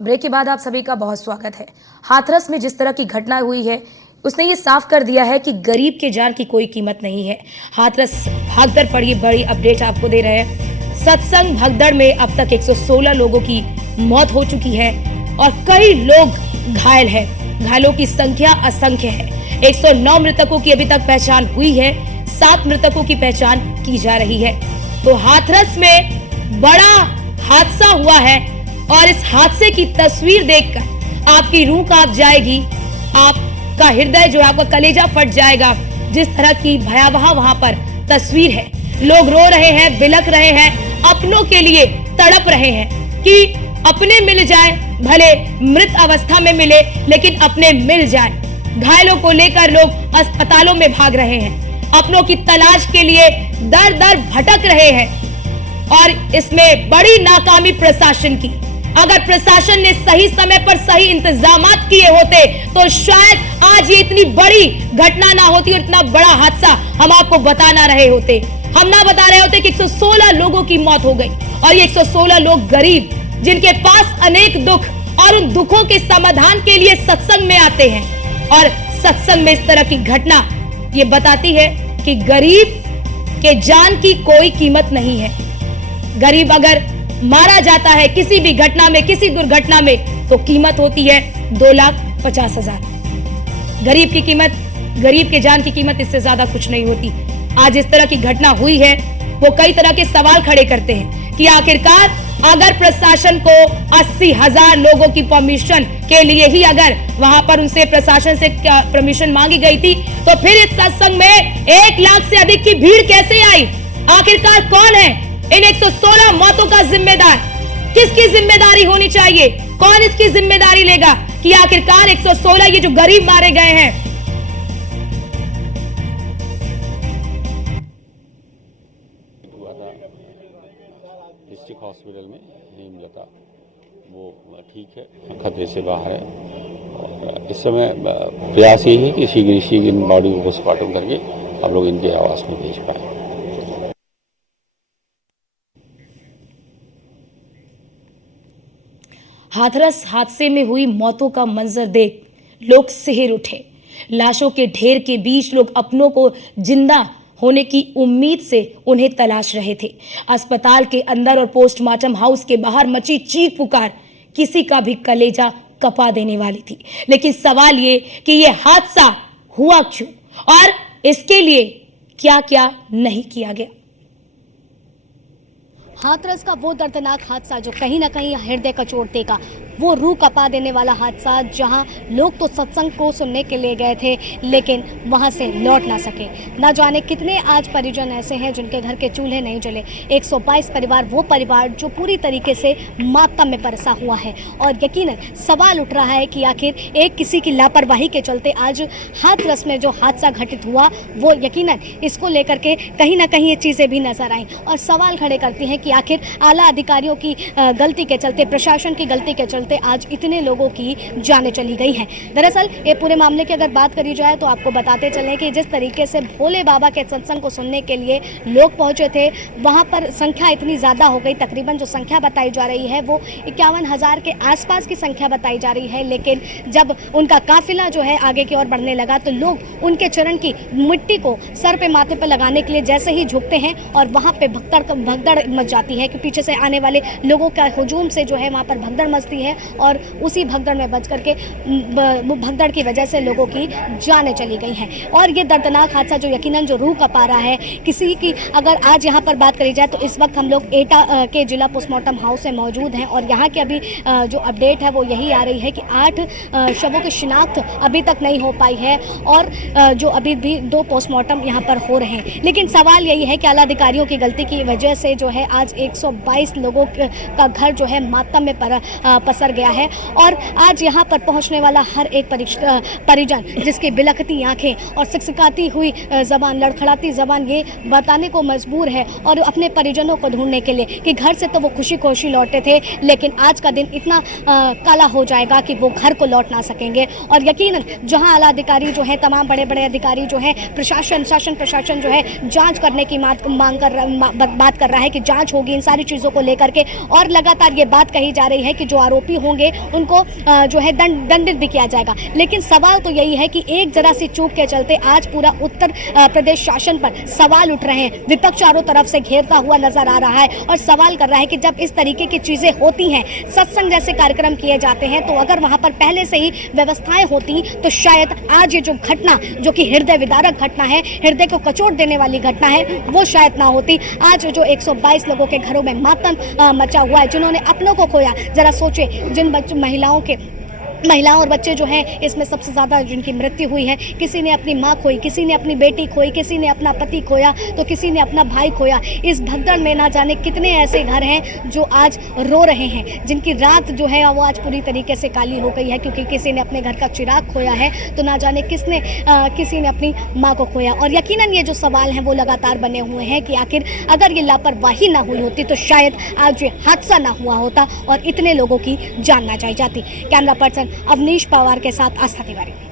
Break के बाद आप सभी का बहुत स्वागत है। हाथरस में जिस तरह की घटना हुई है उसने ये साफ कर दिया है कि गरीब के जान की कोई कीमत नहीं है। हाथरस भगदड़ पर ये बड़ी अपडेट आपको दे रहे हैं। सत्संग भगदड़ में अब तक 116 लोगों की मौत हो चुकी है और कई लोग घायल हैं। घायलों की संख्या असंख्य है। 109 मृतकों की अभी तक पहचान हुई है, 7 मृतकों की पहचान की जा रही है। तो हाथरस में बड़ा हादसा हुआ है और इस हादसे की तस्वीर देखकर आपकी रूह कांप जाएगी, आपका हृदय जो है, आपका कलेजा फट जाएगा। जिस तरह की भयावह वहां पर तस्वीर है, लोग रो रहे हैं, बिलख रहे हैं, अपनों के लिए तड़प रहे हैं कि अपने मिल जाए, भले मृत अवस्था में मिले लेकिन अपने मिल जाए। घायलों को लेकर लोग अस्पतालों में भाग रहे हैं, अपनों की तलाश के लिए दर दर भटक रहे हैं और इसमें बड़ी नाकामी प्रशासन की। अगर प्रशासन ने सही समय पर सही इंतजामात किए होते तो शायद आज ये इतनी बड़ी घटना ना होती और इतना बड़ा हादसा हम आपको बता ना रहे होते। हम ना बता रहे होते कि 116 लोगों की मौत हो गई और ये 116 लोग गरीब, जिनके पास अनेक दुख और उन दुखों के समाधान के लिए सत्संग में आते हैं। और सत्संग में इस तरह की घटना ये बताती है कि गरीब के जान की कोई कीमत नहीं है। गरीब अगर मारा जाता है किसी भी घटना में, किसी दुर्घटना में, तो कीमत होती है 2,50,000। गरीब की कीमत, गरीब के जान की कीमत इससे ज्यादा कुछ नहीं होती। आज इस तरह की घटना हुई है, वो कई तरह के सवाल खड़े करते हैं कि आखिरकार अगर प्रशासन को 80,000 लोगों की परमिशन के लिए ही अगर वहां पर उनसे प्रशासन से परमिशन मांगी गई थी, तो फिर इस सत्संग में 1 लाख से अधिक की भीड़ कैसे आई? आखिरकार कौन है इन 116 मौतों का जिम्मेदार? किसकी जिम्मेदारी होनी चाहिए? कौन इसकी जिम्मेदारी लेगा कि आखिरकार 116 ये जो गरीब मारे गए हैं? डिस्ट्रिक्ट हॉस्पिटल में हेमलता, वो ठीक है, खतरे से बाहर है और इस समय प्रयास यही है कि शीघ्र इन बॉडी को पोस्टमार्टम करके हम लोग इनके आवास में भेज पाए। हाथरस हादसे में हुई मौतों का मंजर देख लोग सिहर उठे। लाशों के ढेर के बीच लोग अपनों को जिंदा होने की उम्मीद से उन्हें तलाश रहे थे। अस्पताल के अंदर और पोस्टमार्टम हाउस के बाहर मची चीख पुकार किसी का भी कलेजा कपा देने वाली थी। लेकिन सवाल ये कि ये हादसा हुआ क्यों और इसके लिए क्या क्या नहीं किया गया। हाथरस का वो दर्दनाक हादसा जो कहीं ना कहीं हृदय कचोट देगा, वो रूह कपा देने वाला हादसा, जहां लोग तो सत्संग को सुनने के लिए गए थे लेकिन वहां से लौट ना सके। ना जाने कितने आज परिजन ऐसे हैं जिनके घर के चूल्हे नहीं जले। 122 परिवार, वो परिवार जो पूरी तरीके से मातम में परसा हुआ है। और यकीनन सवाल उठ रहा है कि आखिर एक किसी की लापरवाही के चलते आज हाथरस में जो हादसा घटित हुआ, वो यकीनन इसको लेकर के कहीं ना कहीं ये चीज़ें भी नजर आई और सवाल खड़े करती हैं कि आखिर आला अधिकारियों की गलती के चलते, प्रशासन की गलती के चलते आज इतने लोगों की जानें चली गई हैं। दरअसल ये पूरे मामले की अगर बात करी जाए तो आपको बताते चलें कि जिस तरीके से भोले बाबा के सत्संग को सुनने के लिए लोग पहुंचे थे, वहां पर संख्या इतनी ज़्यादा हो गई, तकरीबन जो संख्या बताई जा रही है वो 51,000 के आसपास की संख्या बताई जा रही है। लेकिन जब उनका काफिला जो है आगे की ओर बढ़ने लगा तो लोग उनके चरण की मिट्टी को सर पे, माथे पे लगाने के लिए जैसे ही झुकते हैं और वहाँ पे भगदड़ मच जाती है कि पीछे से आने वाले लोगों का हुजूम से जो है वहाँ पर भगदड़ मचती है और उसी भगदड़ में बच करके भगदड़ की वजह से लोगों की जानें चली गई हैं। और ये दर्दनाक हादसा जो यकीनन जो रूह कपा रहा है किसी की, अगर आज यहाँ पर बात करी जाए तो इस वक्त हम लोग एटा के जिला पोस्टमार्टम हाउस में मौजूद हैं और यहाँ की अभी जो अपडेट है वो यही आ रही है कि 8 शवों की शिनाख्त अभी तक नहीं हो पाई है और जो अभी भी 2 पोस्टमार्टम यहाँ पर हो रहे हैं। लेकिन सवाल यही है कि आला अधिकारियों की गलती की वजह से जो है आज 122 लोगों का घर जो है मातम में पसर गया है और आज यहाँ पर पहुँचने वाला हर एक परिजन जिसकी बिलखती आंखें और सिकसिकाती हुई ज़बान, लड़खड़ाती ज़बान ये बताने को मजबूर है और अपने परिजनों को ढूंढने के लिए कि घर से तो वो खुशी खुशी लौटे थे लेकिन आज का दिन इतना काला हो जाएगा कि वो घर को लौट ना सकेंगे। और यकीनन जहाँ आला अधिकारी जो है, तमाम बड़े बड़े अधिकारी जो हैं, शासन प्रशासन जो है जाँच करने की बात कर रहा है कि जाँच होगी इन सारी चीज़ों को लेकर के। और लगातार ये बात कही जा रही है कि जो आरोपी भी होंगे उनको जो है दंडित भी किया जाएगा। लेकिन सवाल तो यही है कि एक जरा सी चूक के चलते आज पूरा उत्तर प्रदेश शासन पर सवाल उठ रहे हैं। विपक्ष चारों तरफ से घेरता हुआ नजर आ रहा है और सवाल कर रहा है कि जब इस तरीके की चीजें होती हैं, सत्संग जैसे कार्यक्रम किए जाते हैं, तो अगर वहां पर पहले से ही व्यवस्थाएं होती तो शायद आज ये जो घटना, जो कि हृदय विदारक घटना है, हृदय को कचोट देने वाली घटना है, वो शायद ना होती। आज जो 122 लोगों के घरों में मातम मचा हुआ है, जिन्होंने अपनों को खोया, जरा सोचे जिन महिलाओं और बच्चे जो हैं, इसमें सबसे ज़्यादा जिनकी मृत्यु हुई है, किसी ने अपनी माँ खोई, किसी ने अपनी बेटी खोई, किसी ने अपना पति खोया, तो किसी ने अपना भाई खोया। इस भगदड़ में ना जाने कितने ऐसे घर हैं जो आज रो रहे हैं, जिनकी रात जो है वो आज पूरी तरीके से काली हो गई है, क्योंकि किसी ने अपने घर का चिराग खोया है, तो ना जाने किसी ने अपनी माँ को खोया। और यकीनन ये जो सवाल हैं वो लगातार बने हुए हैं कि आखिर अगर ये लापरवाही ना हुई होती तो शायद आज ये हादसा ना हुआ होता और इतने लोगों की जान ना जाई जाती। कैमरा पर्सन अवनीश पवार के साथ आस्था तिवारी।